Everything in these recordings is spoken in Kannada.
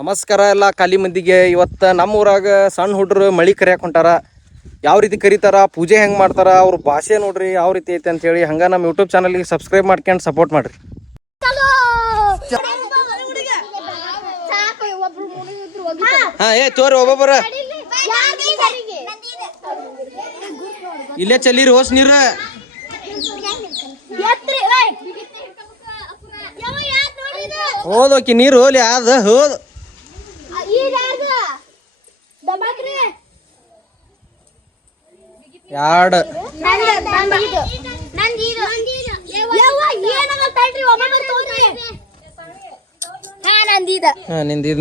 ನಮಸ್ಕಾರ ಎಲ್ಲ ಖಾಲಿ ಮಂದಿಗೆ. ಇವತ್ತು ನಮ್ಮ ಊರಾಗ ಸಣ್ಣ ಹುಡ್ರು ಮಳಿ ಕರಿಯಾಕ ಹೊಂಟಾರ. ಯಾವ ರೀತಿ ಕರೀತಾರ, ಪೂಜೆ ಹೆಂಗೆ ಮಾಡ್ತಾರ, ಅವ್ರ ಭಾಷೆ ನೋಡ್ರಿ ಯಾವ ರೀತಿ ಐತೆ ಅಂತ ಹೇಳಿ. ಹಂಗೆ ನಮ್ಮ ಯೂಟ್ಯೂಬ್ ಚಾನಲ್ಗೆ ಸಬ್ಸ್ಕ್ರೈಬ್ ಮಾಡ್ಕೊಂಡು ಸಪೋರ್ಟ್ ಮಾಡ್ರಿ. ತೋರಿ ಒಬ್ಬೊಬ್ಬರ ಇಲ್ಲೇ ಚಲೀರಿ ಹೋಸ್ ನೀರು. ಹೋದೋಕಿ ನೀರು ಹೋಲಿ ಅದ ಹೋದ್ ಎರಡು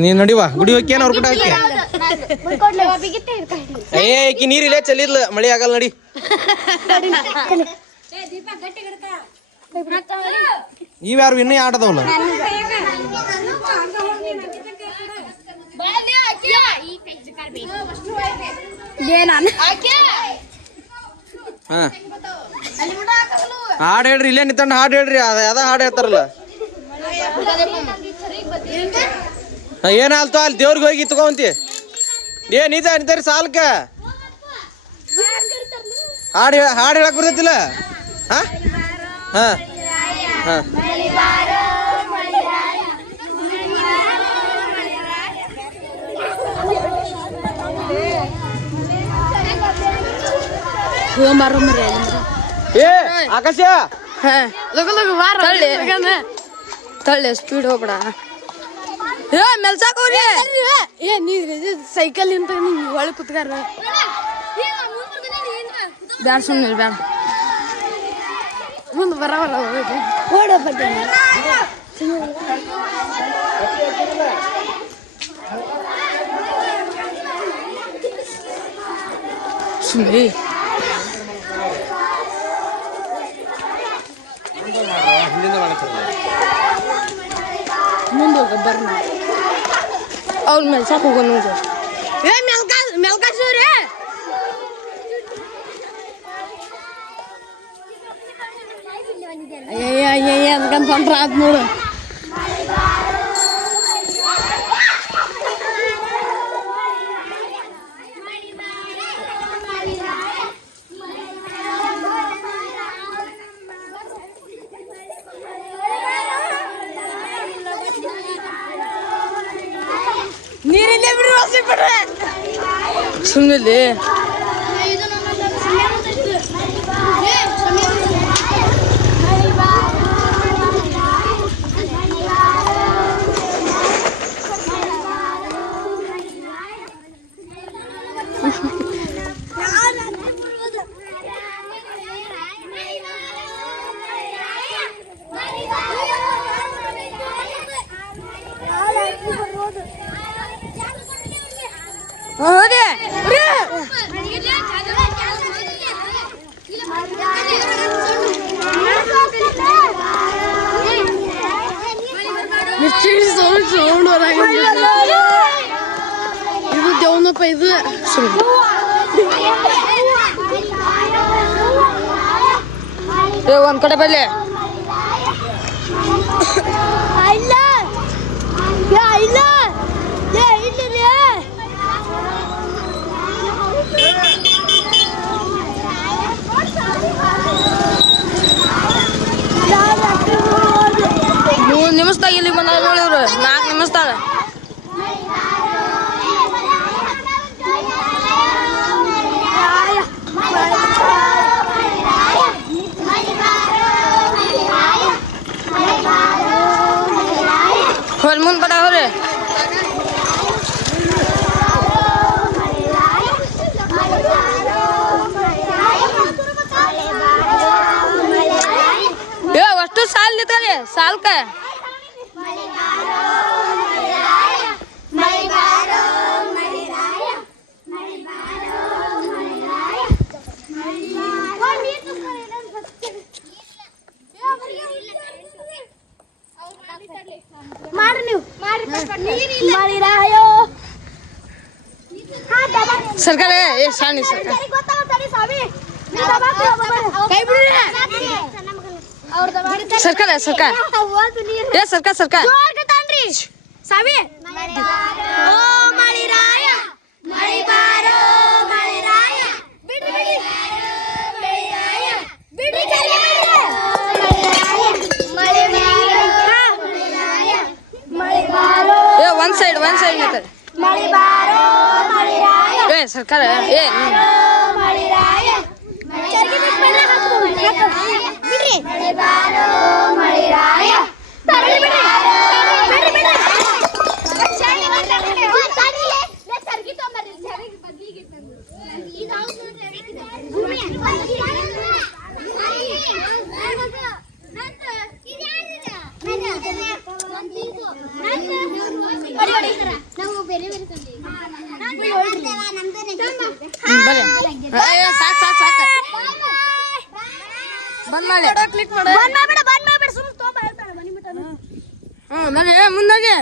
ನೀನ್ ನಡಿವಾ ಗುಡಿ ಹೋಗಿ ಅವ್ರ ಕಡೆ ಹಾಕಿ ನೀರ್ ಇಲ್ಲೇ ಚಲಿದ್ಲ ಮಳಿ ಆಗಲ್ಲ ನಡಿ. ಇವ್ಯಾರು ಇನ್ನೂ ಆಟದವಲ್ಲ. ಹಾಡು ಹೇಳ್ರಿ, ಇಲ್ಲೇ ನಿಂತಂಡ್ ಹಾಡು ಹೇಳ್ರಿ. ಅದ ಹಾಡು ಹೇಳ್ತಾರಲ್ಲ. ಏನಾಲ್ತು ಅಲ್ಲಿ ದೇವ್ರಿಗೆ ಹೋಗಿ ತಗೊಂತಿ ನಿಂತಾರಿ ಸಾಲ್ಕ ಹಾಡು ಹೇಳಕ್ ಬರ್ತೈತಿಲ್ಲ. ಹಾ ಹಾ ಹಾ ಆಕಾಶ ತಳ್ಳಿ ಸ್ಪೀಡ್ ಹೋಗ್ಬೇಡ. ಮೆಲ್ಸಾಕೋರಿ ಸೈಕಲ್ ಇಂತ ಒಳಗೆ ಕುತ್ಕಾರ ಬ್ಯಾಡ ಸುಮ್ಮನೆ ಬ್ಯಾಡ ಮುಂದೆ ಬರವಲ್ಲ ಓಡೋಗ್ಬರ್ತೇನೆ. ಸುಮ್ಮನೆ ಮುಂದೆ ಹೋಗ ಬರ್ನ ಅವ್ರ ಮೇಲೆ ಸಾಕು ಹೋಗ ನೋಡ್ರಿ. ಮೆಲ್ಕಾಸೂರಿ ಅಯ್ಯ ಅದಕ್ಕಂತ ಹೊಂಟ್ರ ಆದ್ ನೋಡು. ನೀರಿಲ್ಲೇ ಬಿಡ್ರಿ ಹೊಸಿ ಬಿಡ್ರಿ ಸುಮ್ಮನೆ ಇದು ದೇವನಪ್ಪ ಇದು ಒಂದ್ ಕಡೆ ಬಲ್ಲೆ ನಿಮಿಷದಾಗ ಇಲ್ಲಿ ಬಂದ ನೋಡಿವ್ರು 4 ನಿಮಿಷದಾಗ. ಹೊಲ್ ಮುಂದ್ ಬಡ ಅವ್ರಿ ಅಷ್ಟು ಸಾಲ್ ನಿಂತಾರೆ ಸಾಲ್ಕ ಸರ್ಕಾರ ಶಾಣಿ ಸರ್ಕಾರ ಸರ್ಕಾರ ಸರ್ಕಾರ ಸರ್ಕಾರ ಸರ್ಕಾರ ಒಂದ್ ಸೈಡ್ ನಿಂತದೆ ಮಳಿ ಬಾರೋ ಮಳಿರಾಯ ಏ ಸರ್ಕಾರ ಏ ಮಳಿರಾಯ ಮಳಿ ಬಾರೋ ಮಳಿರಾಯ ಬರೀ ಸಾಕು ಬಂದ್ ಮಾಡಿ ಕ್ಲಿಕ್ ಮಾಡ ಬರೀ ಮುಂದಾಗೆ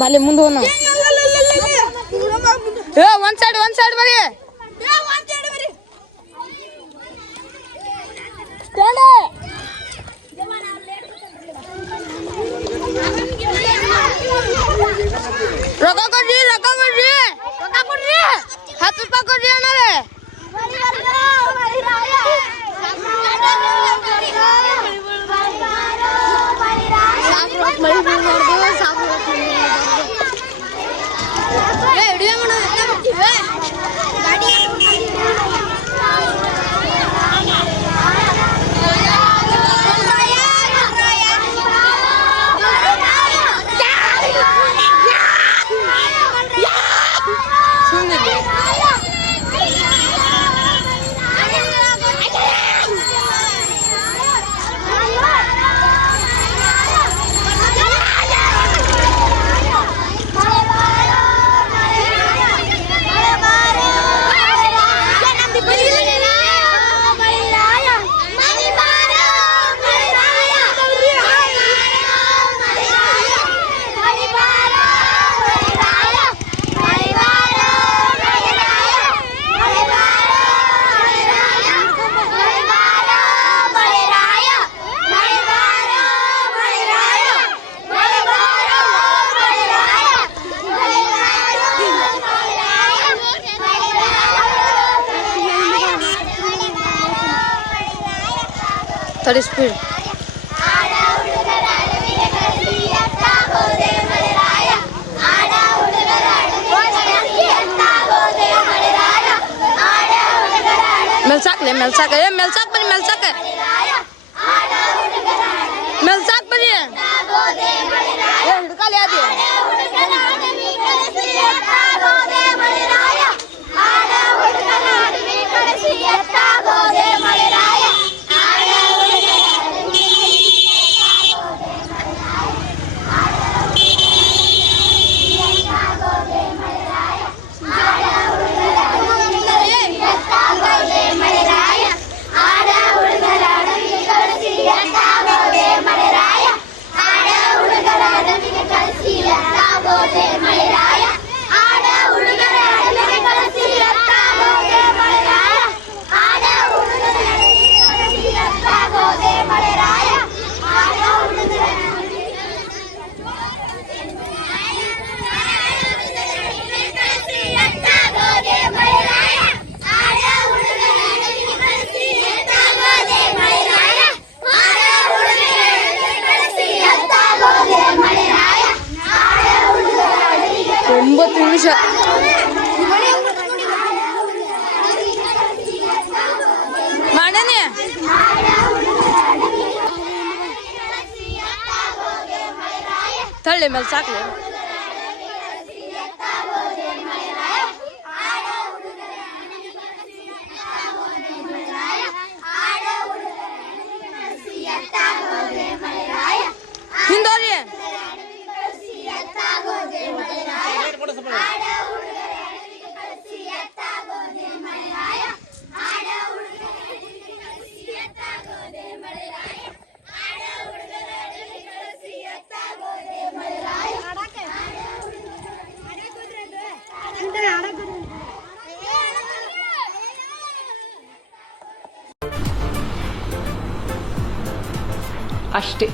ಬಾಲೆ ಮುಂದೆ ಹೋಗೋಣ ಏ ಒಂದ್ ಸೈಡ್ ಬರೀ ರೊಕ್ಕ ಕೊಡ್ರಿ 10 ರೂಪಾಯಿ ಕೊಡ್ರಿ ಅಣ್ಣಾರೆ थोड़ी स्पीड मेलसाक बनी हिड़का ले आदि ನಿಮಿಷ ಮಾಡನೆ ತಳ್ಳಿ ಮೇಲೆ ಸಾಕ್ಲಿ ಹಿಂದೋರಿ ಅಷ್ಟೇ.